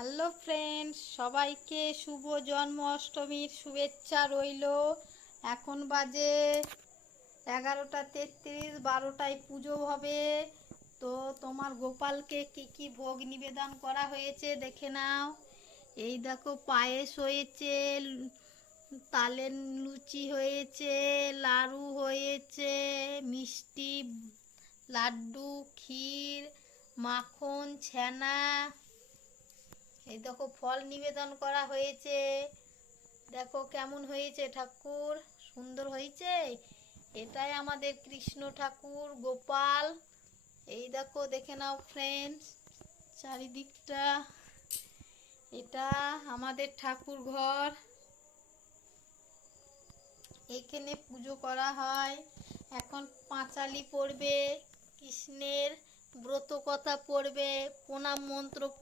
Hello friends, সবাইকে শুভ জন্মাষ্টমীর শুভেচ্ছা রইল। এখন বাজে 11:33, 12টায় পুজো হবে। তো তোমার গোপালকে কি কি ভোগ নিবেদন করা হয়েছে দেখে নাও। এই দেখো, পায়েস হয়েছে, তালের লুচি হয়েছে, লাড়ু হয়েছে, মিষ্টি, লাড্ডু, ক্ষীর, মাখন, ছানা। এই দেখো, ফল নিবেদন করা হয়েছে। দেখো কেমন হয়েছে ঠাকুর, সুন্দর হয়েছে। এটাই আমাদের কৃষ্ণ ঠাকুর গোপাল। এই দেখো, দেখে নাও ফ্রেন্ডস চারিদিকটা। এটা আমাদের ঠাকুর ঘর, এখানে পুজো করা হয়। এখন পাঁচালি পড়বে, কৃষ্ণের ব্রত কথা পড়বে, প্রণাম মন্ত্র